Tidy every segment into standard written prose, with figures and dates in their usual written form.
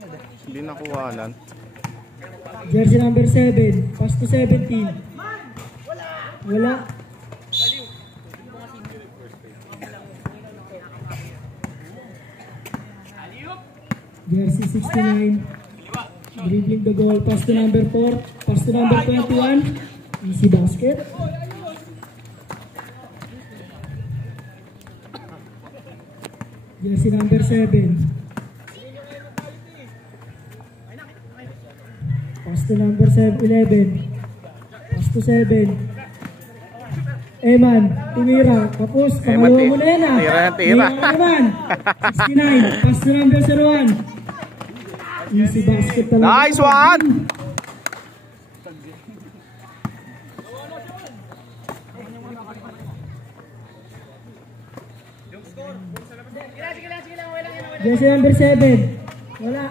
Hindi nakuhanan. Jersey number 7, pass to 17. Wala. Jersey 69. Dribbling the goal, pass to number 4, pass to number 21. Easy basket. Jersey number 7. Pass to number 11. Pass to 7. Eman, tumira. Tapos, pangalawa mo na yan ah. Tira. Eman, 69. Pass to number 01. Easy basket talaga. Nice one! Jersey number 7. Wala.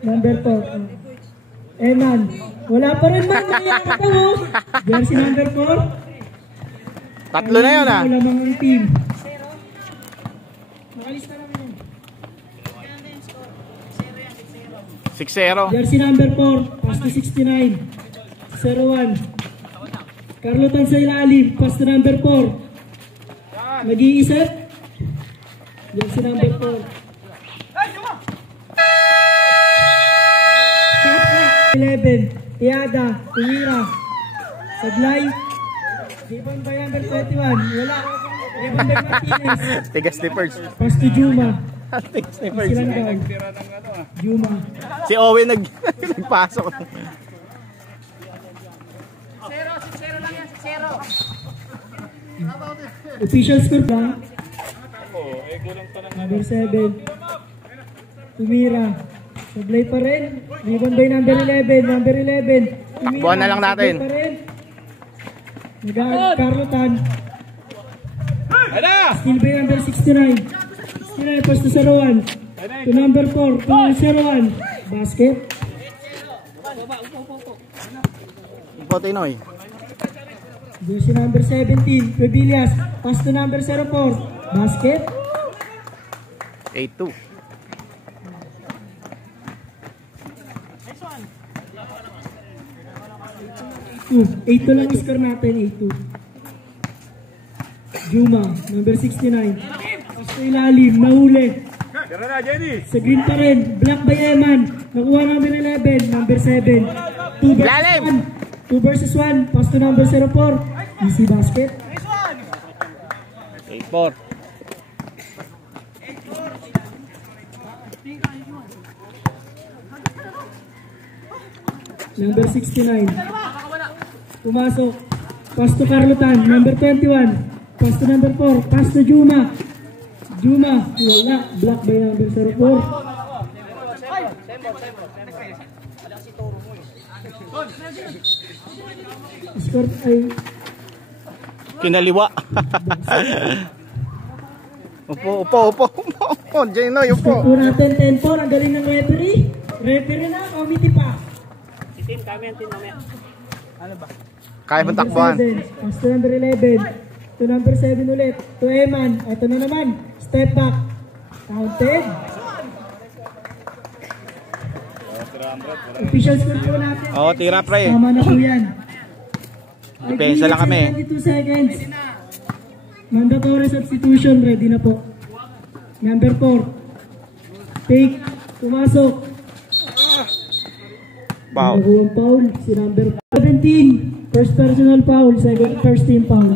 Number 4. Eman. Wala pa rin man. Nangyayakata mo. Jersey number 4. Tatlo na yun ah. Wala mga team. Nakalista naman yun. 6-0. Jersey number 4. Pass to 69. 0-1. Carlotan sa ilalim. Pass to number 4. Mag-iisip. Jersey number 4. 11, Tiada, Tumira, Sablay, Ribon by number 21, wala, Ribon by Martinez, Tigas ni Perch. pass to Juma, Tigas ni Perch. Juma. Si Owen nagpasok. 0 lang yan, 0. Official score lang. Number 7, Tumira, Sablay pa rin. Ribon by number 11. Number 11. Takbuhan na lang natin. Carlotan. Still by number 69. 69 pass to 01. To number 4. To 01. Basket. Potinoy. Jersey number 17. Pebilias. Pass to number 04. Basket. 8-2. 8-2 lang score natin, 8-2. Juma, number 69. Pasto ilalim, nahuli. Sa green pa rin, black by Eman. Nakuha number 11, number 7. 2 versus 1, pasto number 04. Easy basket. 8-4. Number 69. Pumasok. Pass to Carlotan. Number 21. Pass to number 4. Pass to Juma. Juma. Wala. Block by number 04. Score ay... Kinaliwa. Upo. Jeno, upo. Score natin 10-4. Ang galing ng referee. Referee na. Committee pa. Ano ba? Kaya mo takbuhan. Pass to number 11. To number 7 ulit. To Eman. Ito na naman. Step back. Counted. Official score po natin. Oo, tira pre. Tama na po yan. Depensa lang kami. 22 seconds. Mandatory substitution. Ready na po. Number 4. Take. Pumasok. Foul. Nagawang foul. Si number 17. First personal foul. First team foul.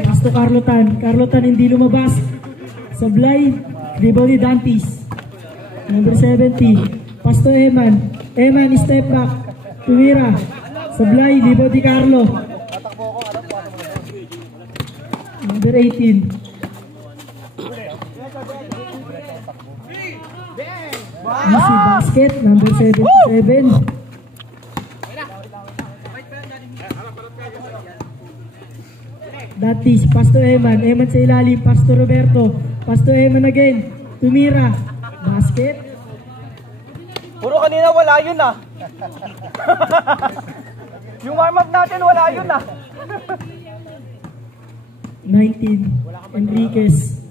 Pass to Carlotan. Carlotan hindi lumabas. Sablay. Rebound ni Dantes. Number 70. Pass to Eman. Eman step back. Tumira. Sablay. Rebound ni Carlo. Number 18. Easy basket. Number 77. Datis, pass to Eman. Eman sa ilalim, pass to Roberto. Pass to Eman again. Tumira. Basket. Puro kanina wala yun ah. Yung warm-up natin wala yun ah. 19. Enriquez.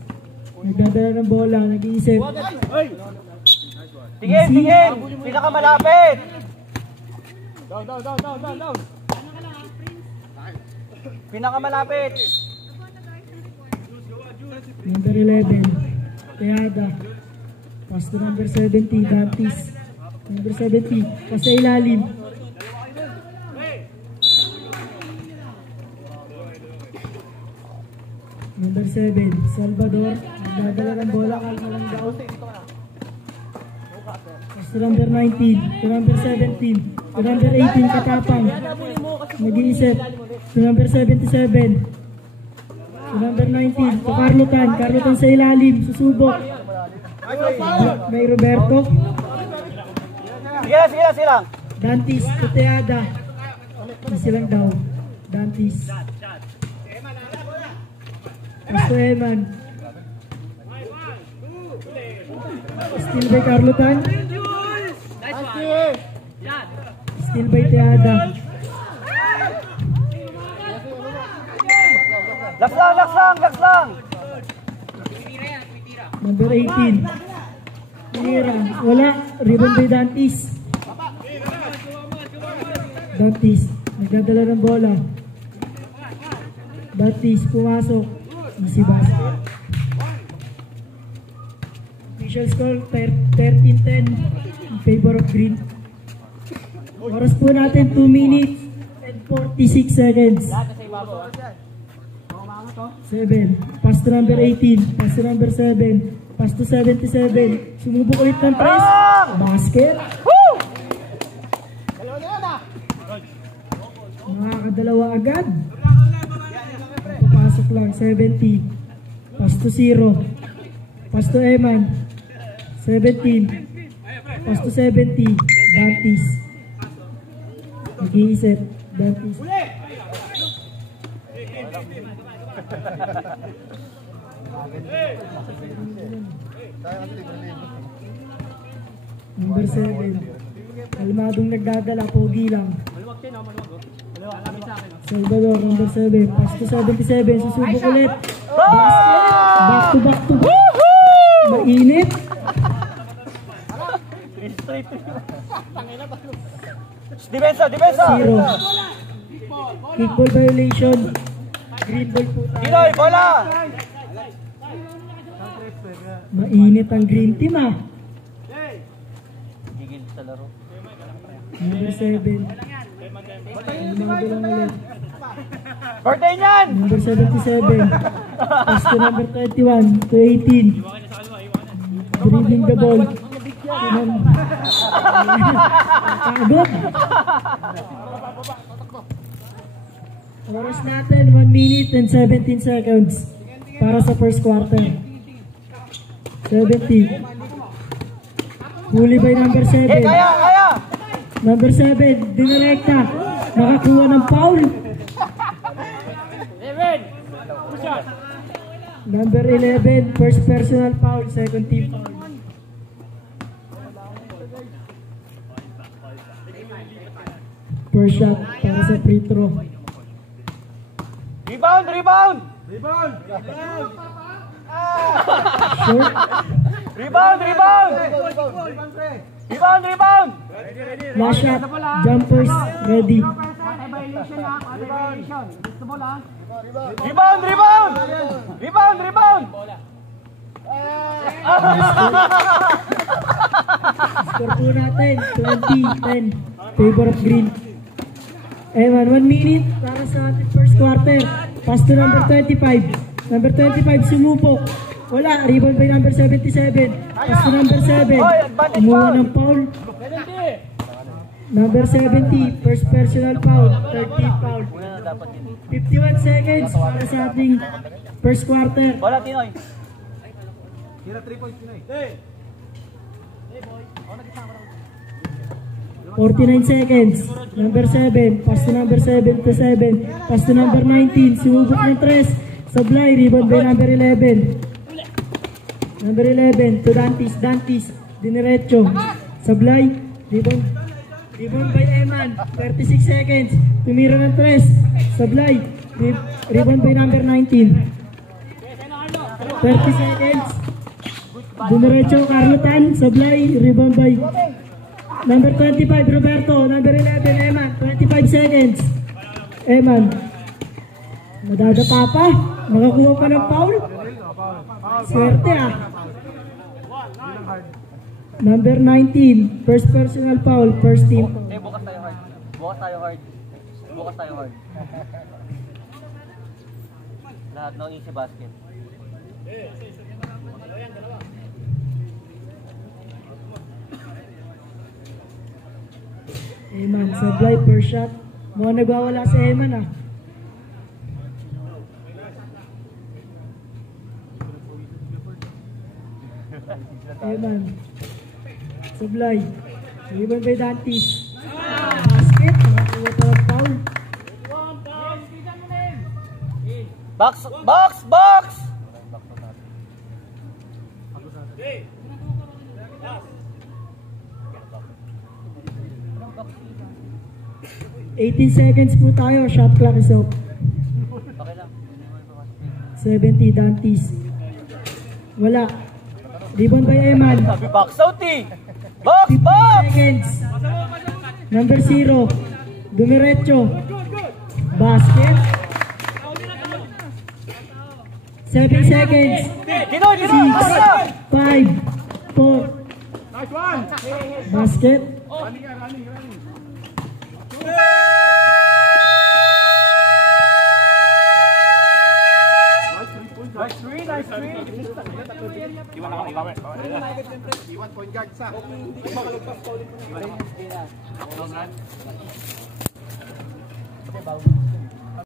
Nagdadala ng bola, nag-iisip. Tingin! Pinakamalapit! Pinakamalapit! Number 11. Teada. Pass to number 70. Dantis. Number 70. Pass sa ilalim. Number 7. Salvador. Nagdadala ng bola. Kalma lang daw. Pass to number 19. To number 17. To number 18. Katapang. Nag-iisip. To number 77. To number 19. To Carlotan. Carlotan sa ilalim. Susubok. May Roberto. Sige lang. Dantis. To Teada. Silang daw. Dantis. Pasto Eman. Still by Carlotan. Still by Teada. Laks lang! Number 18. Tira. Wala. Ribbon by Dantis. Dantis. Nagdadala ng bola. Dantis. Pumasok. Easy basket. Official score 13-10 in favor of Green. Oras po natin 2 minutes and 46 seconds. 7. Pass to number 18. Pass to number 7. Pass to 77. Sumubok ulit ng press. Basket. Nakakadalawa agad. Papasok lang. 70. Pass to 0. Pass to Eman. 17. Pass to 70. Dantis. Nag-iisip. Dantis. Number 7. Kalmadong nagdadala. Pogi lang. Salvador. Number 7. Pass to 77. Susubok ulit. Basket. Back to back. Mainit. Depensa! 0. Kickball violation. Green ball po tayo. Pinoy, bola! Mainit ang green team ah. Gigil sa laro. Number 7. Kalmado lang ulit. Birthday niyan! Number 77. Pass to number 21 to 18. Dribbling the ball. Pagod. Oras natin 1 minute and 17 seconds para sa first quarter. 70. Huli by number 7. Kaya! Number 7, dinirekta. Nakakuha ng foul. Number 11, first personal foul, second team foul. First shot para sa free throw. Rebound! Short. Rebound! Last shot. Jumpers ready. Rebound! Score po natin 20-10 favor of Green. Ewan, 1 minute para sa ating first quarter. Pass to number 25. Number 25 sumupok. Wala, rebound by number 77. Pass to number 7. Kumuha ng foul. Number 70, first personal foul, third team foul. 51 seconds para sa ating first quarter. Bola, Tinoy. 49 seconds. Number 7, pass to number 7 to 7. Pass to number 19, sumubok ng 3. Sablay, rebound by number 11. Number 11 to Dantis. Diniretso. Sablay. Rebound by Eman, 36 seconds. Tumira ng 3. Sablay. Rebound by number 19. 30 seconds. Dumiretso Carlotan. Sablay. Rebound by number 25, Roberto. Number 11, Eman. 25 seconds. Eman. Madadapa pa. Nakakuha pa ng foul. Swerte ah. Number 19, first personal foul, first team. Bukas tayo hard. Bukas tayo hard. Bukas tayo hard. Lahat no easy basket. Eman, sablay per shot. Mukhang nagwawala sa Eman ah. Eman. Sablay. Rebound by Dantis. Basket. Nakakuha pa ng foul. Box! Box! Box! 18 seconds po tayo. Shot clock is up. Okay lang. 70 Dantis. Wala. Rebound by Eman. Sabi box out eh! Box! Box! 15 seconds. Number 0. Dumiretso. Basket. 7 seconds. Ginoy! Ginoy! 5, 4. Basket. Iwan point guard sa. Okay,